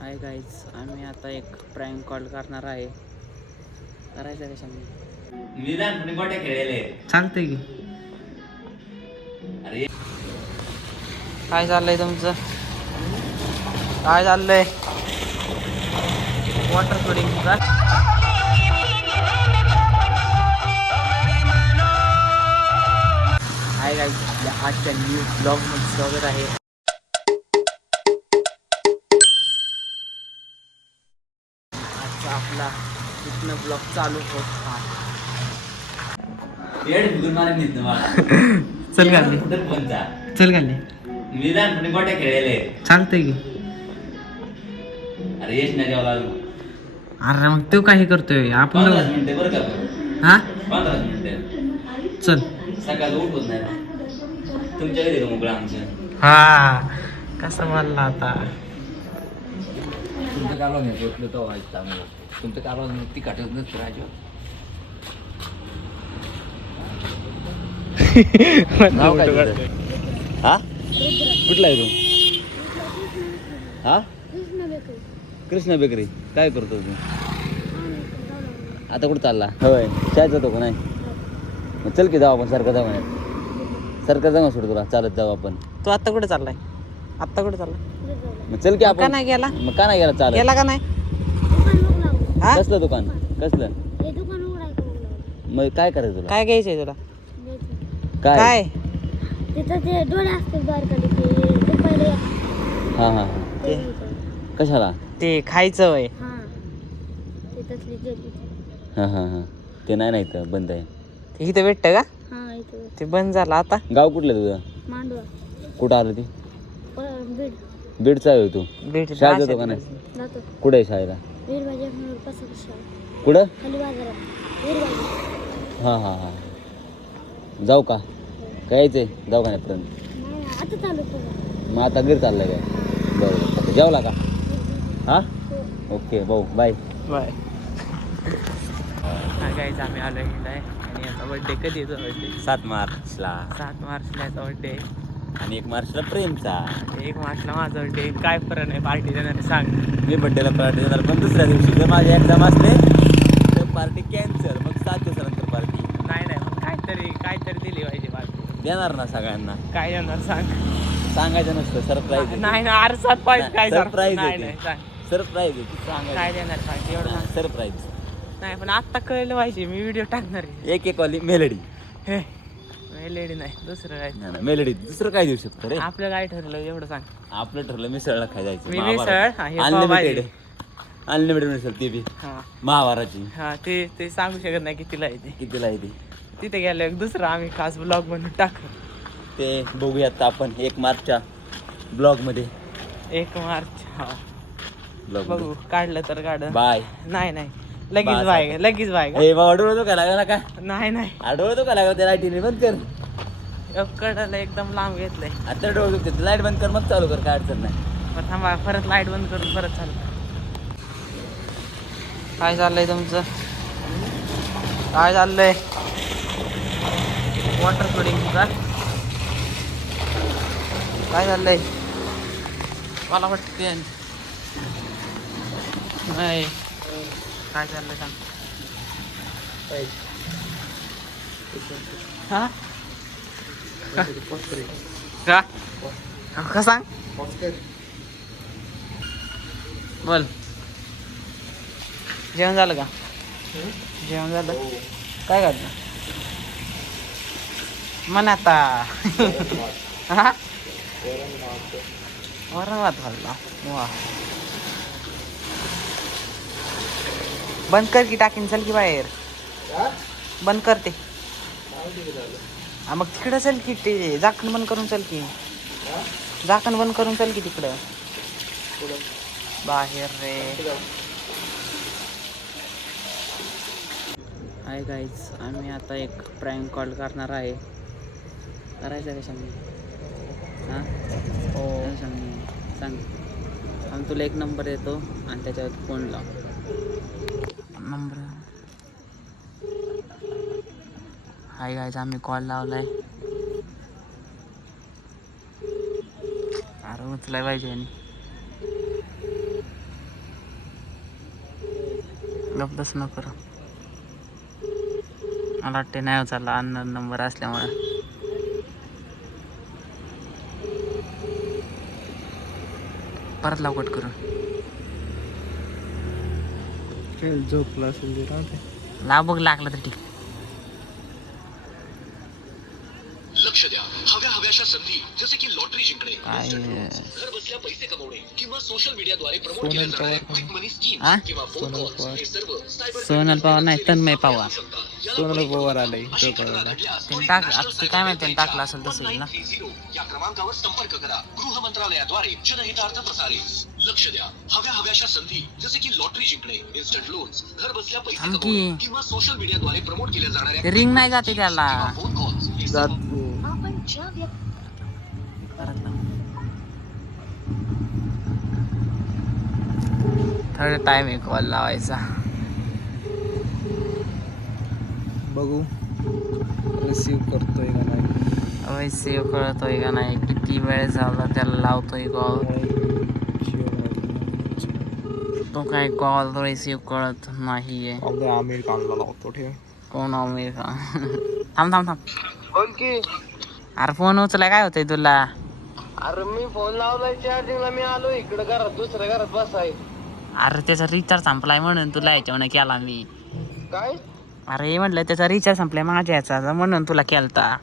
Hi guys, आम्ही आता एक प्रँक कॉल करणार आहे. करायचं का सांग? मी लहानपणी गोट्या खेळले. चालतंय की. अरे काय चाललंय तुमचं? काय चाललंय? वॉटर स्पोर्टिंग का? हाय गाईज, आपल्या आजच्या न्यू ब्लॉगमध्ये स्वागत आहे. आजचा आपला इथनं ब्लॉग चालू होत आहे. येड बिगुन मारे नेत ना मला. चल गाली, कुठं कोणता? चल गाली. मी लहानपणी गोट्या खेळले. चालतंय की. अरे येश ना जेवला लागलो. अरे मग तो काही करतोय आपण 15 मिनिटं बरं का? हा 15 मिनिटं. चल. सकाळी उठत नाही. तुमच्या घरी मोकळं आमच्या. हा कसं म्हणला आता. तुमचं कालवा नाही उठलं तर व्हायचं चांगलं. तुमचं कालवा ती काटत नसतं राजू. नाव काय तुझं? हा कुठला आहे तू? हा कृष्णा बेकरी. काय करतो तू आता? कुठं चालला? होय शाळेत जातो का नाही? मग चल की जाऊ आपण सारखं जाऊ सारखं जाऊ सोड तुला चालत जाऊ आपण. तू आत्ता कुठे चाललाय? आत्ता कुठे चाललाय? मग चल की का आपण. नाही गेला? मग का नाही गेला चालत? गेला का नाही? हा? कसलं दुकान? कसलं? मग काय करायचं तुला? काय घ्यायचंय तुला? काय काय? तिथं ते डोळे असतात बारकाले ते पहिले हां हां ते कशाला? ते खायचं वय. हां ते तसली जेली हां हां हां ते नाही तर बंद आहे. ते इथं भेटतं का? हां इथं ते बंद झालं आता. गाव कुठलं तुझं? मांडवा कुठं आलं ती? बीड बीडचा आहे तू? भेट शाळेत जातो का नाही? जातो कुठे आहे शाळेला? वीरबाजी म्हणून कसं शाळा कुठं? खाली बाजारात वीरबाजी. हां हां हां जाऊ का? काय यायचंय दवाखान्यापर्यंत? नाही आता चालू केलं. मग आता घरी चाललंय काय? बरं आता जेवला का? हां ओके भाऊ बाय. बाय. हा गाईज, आम्ही आलो इकडे आहे आणि याचा बड्डे कधी येतो? बड्डे 7 मार्चला 7 मार्चला याचा बड्डे. आणि 1 मार्चला प्रेमचा. 1 मार्चला माझा बड्डे. काय फरक नाही पार्टी देणार सांग. मी बड्डेला पार्टी देणार पण दुसऱ्या दिवशी जर माझे एक्झाम असले तर पार्टी कॅन्सल. मग 7 दिवसानंतर पार्टी. नाही नाही, मग काहीतरी दिली पाहिजे पार्टी. देणार ना सगळ्यांना. काय देणार सांग? सांगायचं नसतं सरप्राईज. नाही ना, अरे सरप्राईज काय? सरप्राईज नाही आहे नाही ते. सांग. सरप्राईज आहे ती काय सांगायचं. देणार सांग एवढं सांग. सरप्राईज. नाही पण आत्ता कळलं पाहिजे, मी व्हिडिओ टाकणार आहे. एक वाली मेलडी. हे लेडी नाही, दुसरं काय? नाही मेलडी दुसरं काय देऊ शकतो रे? आपलं काय ठरलं एवढं सांग. आपलं ठरलं मिसळला खाय जायचं. मी मिसळ, हा, हे पाव अनलिमिटेड. भाजी. अनलिमिटेड मिसळ ती बी हा महावाराची. हा, ते सांगू शकत नाही कितीला आहे ते. कितीला आहे ती? तिथे गेलं एक दुसरं आम्ही खास ब्लॉग म्हणून टाकू. ते बघूयात आपण 1 मार्चच्या ब्लॉग मध्ये. 1 मार्च हा ब्लॉग बघू, काढलं तर काढ. बाय. नाही नाही, लगेच बस बाय, आता. लगेच बाय. ए बाबा अडवतो का लागला का? नाही नाही, अडवतो का लागला? त्या लाईटीने बंद कर. कडाला एकदम लांब घेतलंय. आता डोळतो लाईट बंद कर मग चालू कर. काय अडचण नाही. पण थांबा, परत लाईट बंद करून परत चालू. काय चाललंय तुमचं? काय चाललंय? वॉटर स्पोर्टिंग का? काय चाललंय? मला वाटते नाही. काय चाललंय सांग. हा का? का सांग? बोल. जेवण झालं का? जेवण झालं. काय करतं म्हण आता? हा वरण भात घालला. वा, बंद कर की, टाकीन चल की बाहेर. बंद करते. मग तिकडं चल की, ते झाकण बंद करून चल की. झाकण बंद करून चल की तिकडं बाहेर रे. हाय गाईज, आम्ही आता एक प्रँक कॉल करणार आहे. करायचं का सांग? हां हो सांग. आम्ही तुला एक नंबर देतो आणि त्याच्यावर फोन लाव. नंबर. हाय गाईज, आम्ही कॉल लावलाय. अरे उचलाय पाहिजे. आणि लफडच न करू. मला वाटते नाही चालला अननोन नंबर असल्यामुळे. परत लाव कट करून. झोपला असेल लाव बघ लागलं तर ठीक. लक्ष द्या. हव्याशा संधी जसे की लॉटरी जिंकणे, काय घर बसल्या पैसे कमवणे किंवा सोशल मीडियाद्वारे प्रमोट केल्या सोनल जाणाऱ्या पवार. क्विक मनी स्कीम हा? किंवा फोन सोनल कॉल्स पवार. हे सर्व सायबर सोनल पवार नाही, तन्मय पवार. सोनल पवार आलाय अशी घटना घडल्यास त्यांनी टाक आता ते काय माहिती त्यांनी टाकलं असेल तसं ना. 1930 या क्रमांकावर संपर्क करा. गृह मंत्रालयाद्वारे जनहितार्थ प्रसारित. लक्ष द्या. हव्याशा संधी जसे की लॉटरी जिंकणे, इन्स्टंट लोन्स, घर बसल्या पैसे थांब की. कमवणे किंवा सोशल मीडियाद्वारे प्रमोट केल्या जाणाऱ्या ते रिंग नाही जाते त्याला. किंवा फोन कॉल्स हे सर्व जात परत लाव. थर्ड टाइम आहे कॉल लावायचा. बघू रिसीव करतोय का नाही. सेव्ह कळतोय का नाही, किती वेळ झाला त्याला लावतोय कॉल. तो काय कॉल रिसीव्ह करत नाहीये. आपल्या आमिर खानला लावतो. ठेव. कोण आमिर खान? थांब थांब थांब. बोल की. अरे फोन उचलाय काय होतंय तुला? अरे मी फोन लावलाय चार्जिंगला. मी आलो इकडे घरात, दुसऱ्या घरात बसाय. अरे त्याचा रिचार्ज संपलाय म्हणून तुला याच्यावर केला मी. काय अरे म्हटलं त्याचा रिचार्ज संपलाय माझ्या ह्याचा म्हणून तुला केलता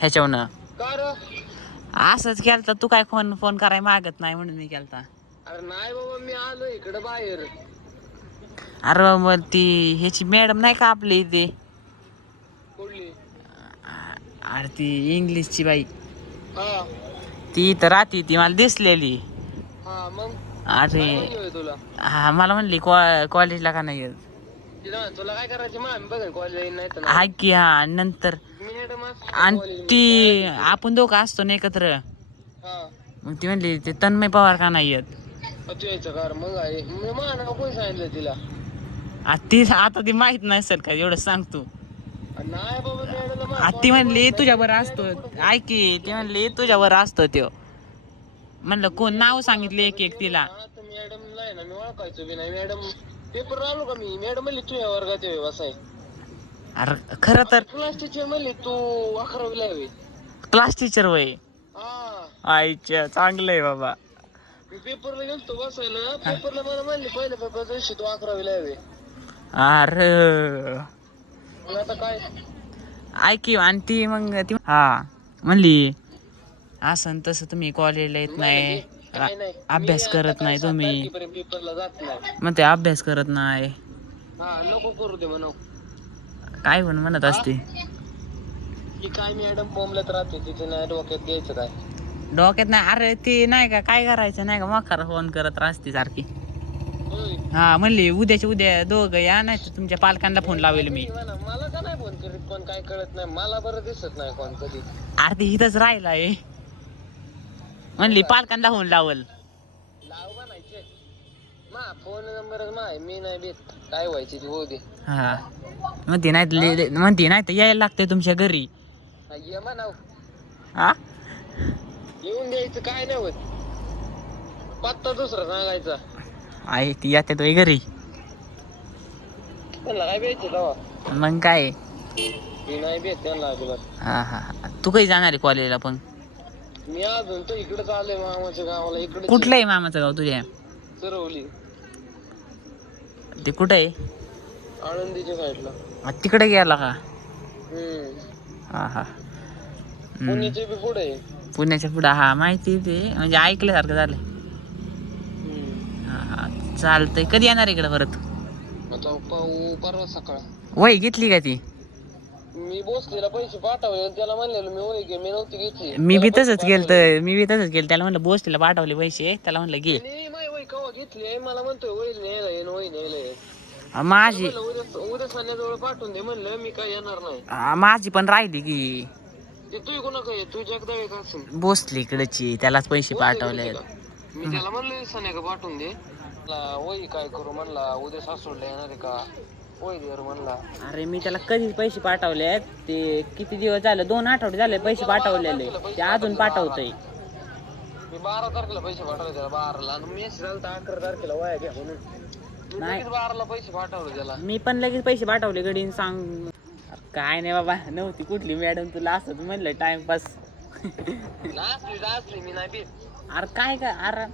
ह्याच्यावरनं. का रे? असंच केलता, तू काय फोन फोन करायला मागत नाही म्हणून मी केलता. अरे नाही बाबा, मी आलो इकडे बाहेर. अरे मग ती ह्याची मॅडम नाही का आपली इथे? कुठली? अरे ती इंग्लिशची बाई, हा ती इथं राहते, ती मला दिसलेली. हा मग अरे म्हणलोय तुला. हा मला म्हणली कॉलेजला का नाही येत. तुला काय करायचं? मग आम्ही बघेन कॉलेज नाही तर हा की हा नंतर. मॅडम आणि ती आपण दोघं असतो ना एकत्र. हा मग ती म्हणली ते तन्मय पवार का नाही येत. तू यायचं कार मग आहे. मी मान कोण सांगितलं तिला? आता ती माहित नसेल का, एवढं सांगतो. नाही बाबा मॅडमला ती म्हणली तुझ्यावर असतो. ऐक की, ती म्हणली तुझ्यावर असतो त्यो. म्हणलं कोण नाव सांगितले एक एक तिला. मॅडमला आहे ना मी ओळखायचो बी नाही. मॅडम पेपर आलो का मी, मॅडम म्हणली तुझ्या वर्गात आहे बसाय. अरे खरं तर क्लास टीचर म्हणली तू 11वीला आहे. क्लास टीचर वय. हा आईच्या चांगलं आहे बाबा. मी पेपरला गेलतो बसायला. पेपरला मला म्हणली पहिल्या पेपर दिवशी तू 11वीला आहे. अरे मग आता काय? ऐक की, आणि ती मग ती हा म्हणली असं न तसं तुम्ही कॉलेजला येत नाही, काय नाही अभ्यास करत नाही तुम्ही. पेपरला जात नाही. मग ते अभ्यास करत नाही हा नको करू दे म्हणू. काय पण म्हणत असते. की काय मॅडम बोंबलत राहते, तिथे नाही डोक्यात घ्यायचं काय. डोक्यात नाही. अरे ते नाही का काय करायचं नाही का, मकार फोन करत राहते सारखी. होय. हा म्हणली उद्याच्या उद्या दोघं या, नाही तर तुमच्या पालकांना फोन लावेल मी. म्हणा, मला का नाही फोन करीत कोण, काय कळत नाही मला. बरं दिसत नाही कोण कधी. अरे ते इथंच राहिलाय. म्हणली पालकांना फोन लावल. लाव बनायचे मा फोन नंबरच माय. मी नाही भेट. काय व्हायची ती होऊ दे. हा म्हणते नाही तर यायला लागते तुमच्या घरी. हा, ये म्हणाव. हा येऊन द्यायचं काय नाही होत. पत्ता दुसरा सांगायचा. आहे ती येते तो घरी. त्यांना काय भेटायचं तेव्हा? मग काय. मी नाही भेट त्यांना अजिबात. हा हा तू काही जाणार आहे कॉलेजला पण? मी अजून तर इकडेच आलोय मामाच्या गावाला. इकडे कुठलं आहे मामाचं गाव तुझ्या? सरवली ते कुठं आहे? आळंदीच्या साईडला. तिकडे गेला का? हा हा पुण्याचे बी पुढे आहे. पुण्याच्या पुढं. हा माहिती ते, म्हणजे ऐकल्यासारखं झालं. हा हा चालतंय. कधी येणार इकडे परत? आता पाहू परवा सकाळ. वही घेतली का ती? मी बोसलीला पैसे पाठवले. त्याला म्हणलेलं मी वही घे. मी नव्हती घेतली. मी बी तसंच केलं. त्याला म्हणलं बोस तिला पाठवले पैसे, त्याला म्हणलं घे. माझी वही कवा घेतली? मला म्हणतोय वही न्यायला येईन, वही न्यायला येईन. माझी उद्या संध्याजवळ पाठवून दे म्हणलं. मी काय येणार नाही. माझी पण राहिली की ते तू कोणा काय तू जगदा येत असेल. बोसली इकडची, त्यालाच पैसे पाठवले. मी त्याला म्हणलं संध्याकाळ पाठवून दे. वही काय करू म्हणला. उद्या सासूडला येणार आहे का? वही दे म्हणला. अरे मी त्याला कधीच पैसे पाठवले. ते किती दिवस झाले, 2 आठवडे झाले पैसे पाठवलेले. ते अजून पाठवतय. मी 12 तारखेला पैसे पाठवले त्याला. 12ला. आणि मेसेज आला 11 तारखेला वया घ्या म्हणून. मी नाही. लगेच 12ला पैसे पाठवले त्याला. मी पण लगेच पैसे पाठवले गडीन सांग. काय नाही बाबा, नव्हती कुठली मॅडम तुला असं म्हणलं टाइमपास. नाचली मी नाही बीत. अरे काय काय अरे